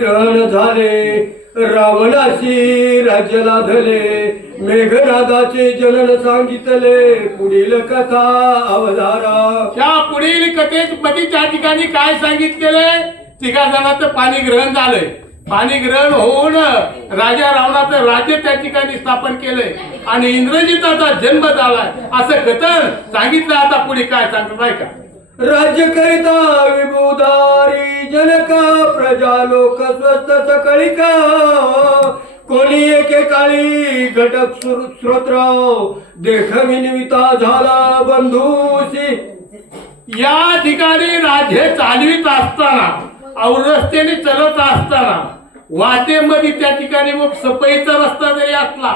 ग्रहण झाले, रावणाशी राज्य लाधले, मेघनादाचे जनन सांगितले, पुढील कथा अवधारा. त्या पुढील कथेत मध्ये त्या ठिकाणी काय सांगितलेले, तिघा जणांचं पाणी ग्रहण झालंय. पाणी ग्रहण होऊन राजा रावणाचं राज्य त्या ठिकाणी स्थापन केलंय आणि इंद्रजिताचा जन्म झालाय असं कथन सांगितलं. आता पुढे काय सांगत आहे का? राज्य करिता विभुधारी जनका, प्रजा लोक स्वस्त सकळिका, कोणी एकेकाळी घटक श्रोत्र, देखविनविता झाला बंधूशी. या ठिकाणी राज्य चालवित असताना, औरस्त्याने चलत असताना वाटेमध्ये त्या ठिकाणी मग सफाईचा रस्ता जरी असला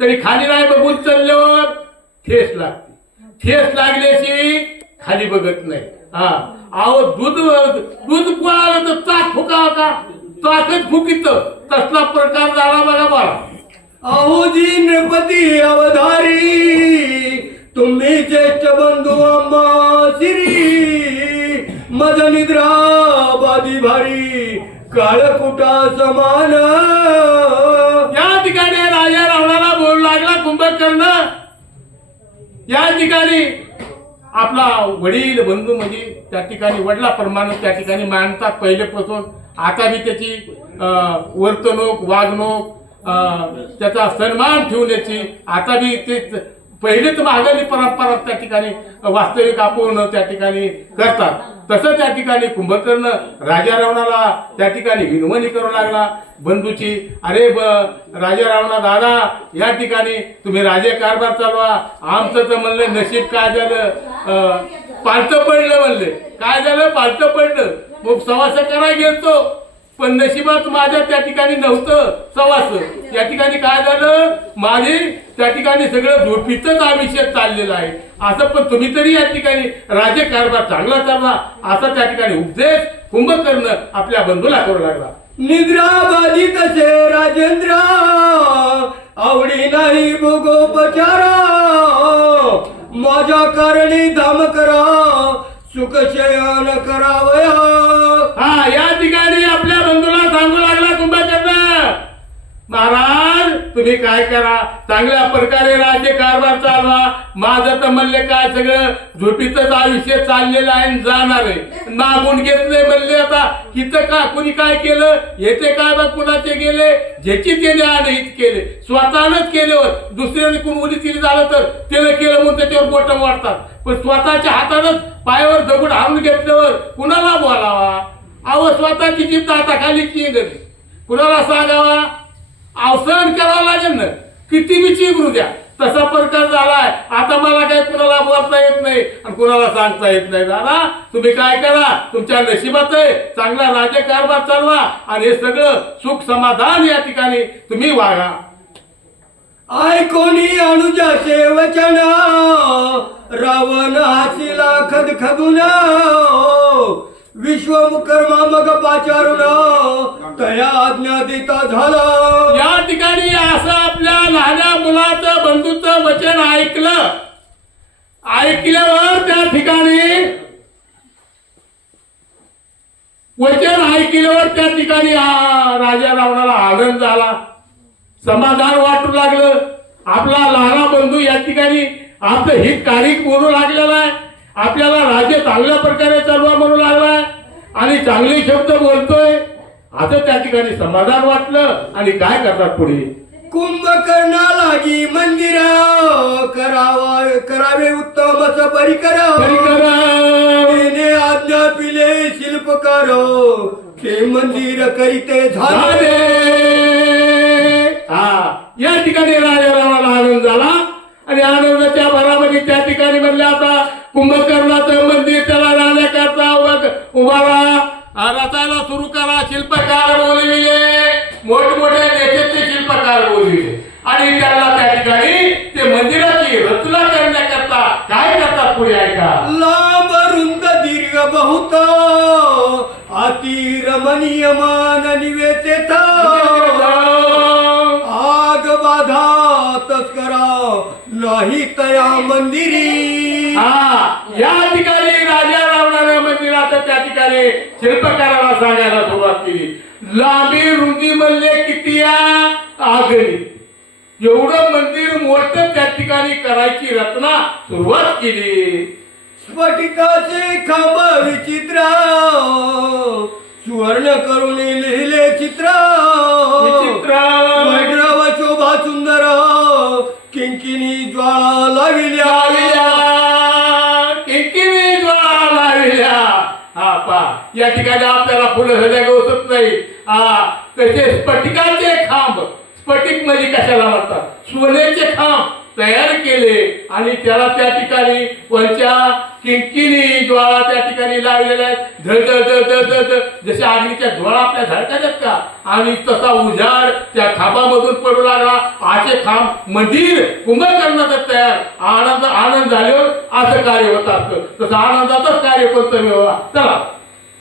तरी खाली नाही बघून चालल्यावर ठेस लागते. ठेस लागल्याशी खाली बघत नाही. हा अहो दूध पळालं तर चाक फुकावं का? चाकच फुकित, तसला प्रकार झाला बघा बघा. अहोजी नृपती अवधारी, तुम्ही ज्येष्ठ बंधू आम्हा श्री, मद निद्रा बादी भारी, काळकुटा समान. या ठिकाणी राजा रावणाला बोलू लागला कुंभकर्ण. या ठिकाणी आपला वडील बंधू म्हणजे त्या ठिकाणी वडिलाप्रमाणे त्या ठिकाणी मानतात पहिलेपासून. आता बी त्याची वर्तणूक वागणूक त्याचा सन्मान ठेवण्याची आता बी ते पहिलेच मागणी परंपरा त्या ठिकाणी वास्तविक आपण त्या ठिकाणी करतात. तसं त्या ठिकाणी कुंभकर्ण राजा रावणाला त्या ठिकाणी विनवणी करू लागला बंधूची. अरे राजा रावणा दादा, या ठिकाणी तुम्ही राजे कारभार चालवा, आमचं तर म्हणलं नशीब काय झालं, पालतं पडलं म्हणले. काय झालं? पालतं पडलं. मग सवास करा गेलतो पण नशिबात माझ्या त्या ठिकाणी नव्हतं सवास. या ठिकाणी काय झालं, माझी त्या ठिकाणी सगळं झोपीतच आयुष्य चाललेलं आहे. असं पण तुम्ही तरी या ठिकाणी राज्य कारभार चांगला चालवा असा त्या ठिकाणी उपदेश कुंभकर्ण आपल्या बंधूला करू लागला. निद्रा बाधी तसे राजेंद्र, आवडी नाही भोगोपचारा, माझ्या कारणी धाम करा, सुखशयन करावया. हा या ठिकाणी आपल्या बंधूला सांगू लागला कुंभकर्ण, महाराज तुम्ही काय करा, चांगल्या प्रकारे राज्य कारभार चालवा. माझं तर म्हणले काय सगळं झोपीतच आयुष्य चाललेलं आहे आणि जाणार आहे. मागून घेतले म्हणले आता हिथं का कुणी काय केलं, येते काय बघ कुणाचे गेले, ज्याची त्याने अनहित केले, स्वतःनच केल्यावर दुसऱ्याने कुणी तिने झालं तर त्याने केलं म्हणून त्याच्यावर बोट वाटतात. पण स्वतःच्या हातानच पायावर दगड हाणून घेतल्यावर कुणाला बोलावा? अहो स्वतःची जीभ हाताखाली चिंगली, कुणाला सांगावा? अवसान करावं लागेल ना, किती बी चिंगरू द्या. तसा प्रकार झालाय. आता मला काही कुणाला बोलता येत नाही आणि कुणाला सांगता येत नाही. दादा तुम्ही काय करा, तुमच्या नशिबात आहे, चांगला राज्य कारभार चालवा आणि हे सगळं सुख समाधान या ठिकाणी तुम्ही वागा. ऐकोनी अनुजाचे वचन, रावण हासीला खदखदून, विश्वकर्मा मग पाचारून, तया आज्ञा देता झाला. या ठिकाणी असं आपल्या लहान मुलाचं बंधूचं वचन ऐकलं. ऐकल्यावर त्या ठिकाणी वचन ऐकल्यावर त्या ठिकाणी राजा रावणाला आनंद झाला, समाधान वाटू लागलं. आपला लहान बंधू या ठिकाणी आपलं हित कार्य बोलू लागलेला आहे, आपल्याला राज्य चांगल्या प्रकारे चालवा म्हणू लागलाय आणि चांगले शब्द बोलतोय. आता त्या ठिकाणी समाधान वाटलं आणि काय करतात पुढे? कुंभकर्णा लागी मंदिर करावे उत्तमच परिकर, तिने आज्ञा पिले शिल्पकार, ते मंदिर करीते झाले. या ठिकाणी राजा रावणाला आनंद झाला आणि आनंदाच्या भरामध्ये त्या ठिकाणी म्हणले आता कुंभकर्णाचं मंदिर त्याला राहण्याकरता उभारा, रचायला सुरू करा. शिल्पकार बोलविले, मोठमोठे नेत्याचे शिल्पकार बोलविले आणि त्याला त्या ठिकाणी ते मंदिराची रचना करण्याकरता काय करतात पुढे ऐका. लांब रुंद दीर्घ बहुत, अति रमणीय मान निवेचेत, आग बाधा तस्करा नाही तया मंदिरी. या ठिकाणी राजा रावणाच्या मंदिरात आता त्या ठिकाणी शिल्पकाराला सांगायला सुरुवात केली. लांबी रुंदी म्हणले किती या आगरी, एवढं मंदिर मोठं त्या ठिकाणी करायची रचना सुरुवात केली. स्फटिकाचे खांब विचित्र, सुवर्ण करून लिहिले चित्र, विचित्र वैद्रव शोभा सुंदर, किंकिणी ज्वाळा लाविल्या, किंकिणी ज्वाळा लाविल्या. हा पा या ठिकाणी आपल्याला फुलं हृदय गोसत नाही. कसे स्फटिकाचे खांब, स्फटिक म्हणजे कशाला म्हणतात, सोन्याचे खांब तयार केले आणि त्याला त्या ठिकाणी वरच्या किंकिणी ज्वाळा त्या ठिकाणी लावलेल्या आहेत. धड धड धड धड धड जसे आगीच्या ज्वाळा आपल्या धडकतात का, आणि तसा उजाड त्या खांबामधून पडू लागला. असे खांब मंदिर कुंभकर्णाचं तयार. आनंद झाल्यावर असं कार्य होत असतं, तसं आनंदाचंच कार्य कर्तव्य व्हावा. चला,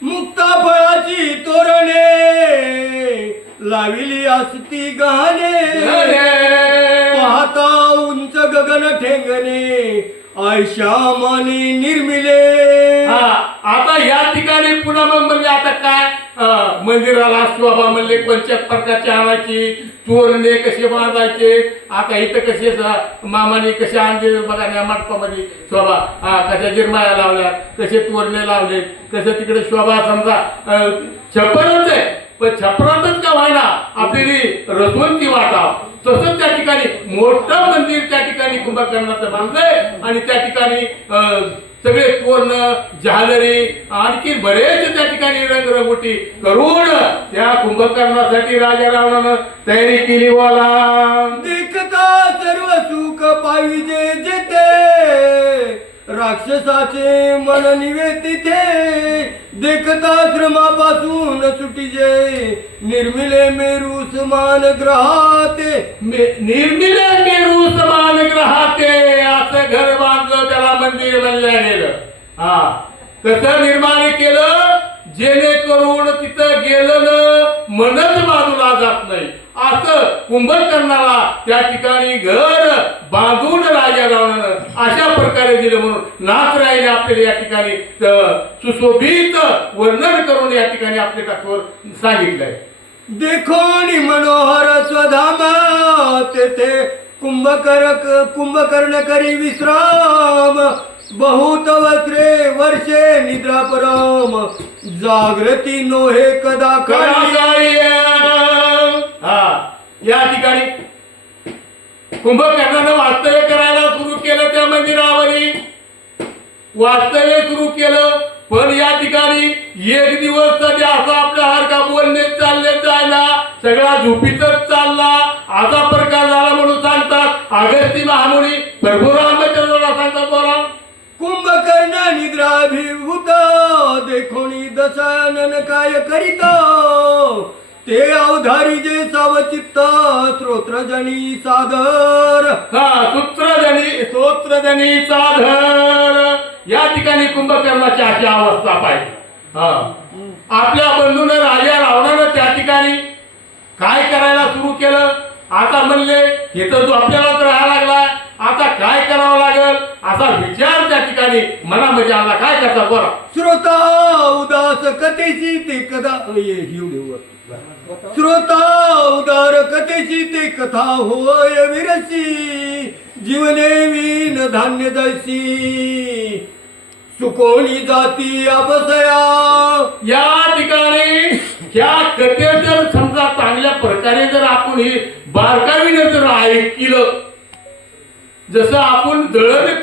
मुक्ता फळाची तोरणे लाविली असती गहने, पाहता उंच गगन ठेंगणे, आयशामाने निर्मिले. आता या ठिकाणी पुन्हा मग म्हणजे आता काय, मंदिराला शोभा म्हणले कोणत्या प्रकारची आणायची, तोरणे कसे बांधायचे. आता इथं कसे मामाने कसे आणले बघा या मंडपामध्ये शोभा, कशा जिरमाया लावल्या, कसे तोरणे लावले, कसे तिकडे शोभा. समजा छप्परच आहे, पण छपरातच का व्हायना आपली रसवंती वाटाव. तसंच त्या ठिकाणी मोठं मंदिर त्या ठिकाणी कुंभकर्णाचं बांधलंय आणि त्या ठिकाणी सगळे तोरण झालरी आणखी बरेच त्या ठिकाणी रंगरंगोटी करून त्या कुंभकर्णासाठी राजा रावणानं तयारी केली. वाला देखता सर्व सुख पाहिजे जेथे, राक्षसाचे मन निवे तिथे, देखता श्रमापासून सुटिजे, निर्मिले मेरू समान ग्रहाते, निर्मिले मेरू समान ग्रहाते. असं घर बांधलं, त्याला मंदिर बनलं गेलं. कसं निर्माण केलं, जेणेकरून तिथं गेलं न मनच बाजूला जात नाही. असं कुंभकर्णाला त्या ठिकाणी घर बांधून राजा रावणानं अशा प्रकारे दिलं. म्हणून नाथ राहिले आपल्याला या ठिकाणी सुशोभित वर्णन करून या ठिकाणी आपल्या टाकवर सांगितलंय. देखोनी मनोहर स्वधाम, तेथे कुंभकर्ण करी विश्राम, बहुत वस्त्रे वर्षे निद्रा परम, जागृती नोहे कदा काळी. या ठिकाणी कुंभकर्णानं वास्तव्य करायला सुरू केलं, त्या मंदिरावरी वास्तव्य सुरू केलं. पण या ठिकाणी एक दिवस तरी असं आपल्या हरका बोलणे चालले जायला, सगळा झोपीतच चालला असा प्रकार झाला म्हणून सांगतात अगस्ती महामुनी प्रभू रामचंद्राला सांगतात. बोला, कुंभकर्ण निद्राभिभूत, देखोनी दशानन काय करीत, ते अवधारी जे सावचित्त, स्तोत्रजनी सादर. स्तोत्रजनी सादर. या ठिकाणी कुंभकर्णाची अशी अवस्था पाहिजे. आपल्या बंधून राजा रावणानं त्या ठिकाणी काय करायला सुरू केलं. आता म्हणले हे तर आपल्यालाच राहायला लागलाय, आता काय करावं लागेल असा विचार त्या ठिकाणी मनामध्ये आला. काय करतात बरं. श्रोता उदास कथेची ते कदा श्रोता उदार कथेची ते कथा होय विरसी, जीवने वीन धान्य जैसी, सुकोणी जाती अपसया. या ठिकाणी ह्या कथे जर समजा चांगल्या प्रकारे जर आपण हे बारकाईने जर ऐकलं, जसं आपण दळण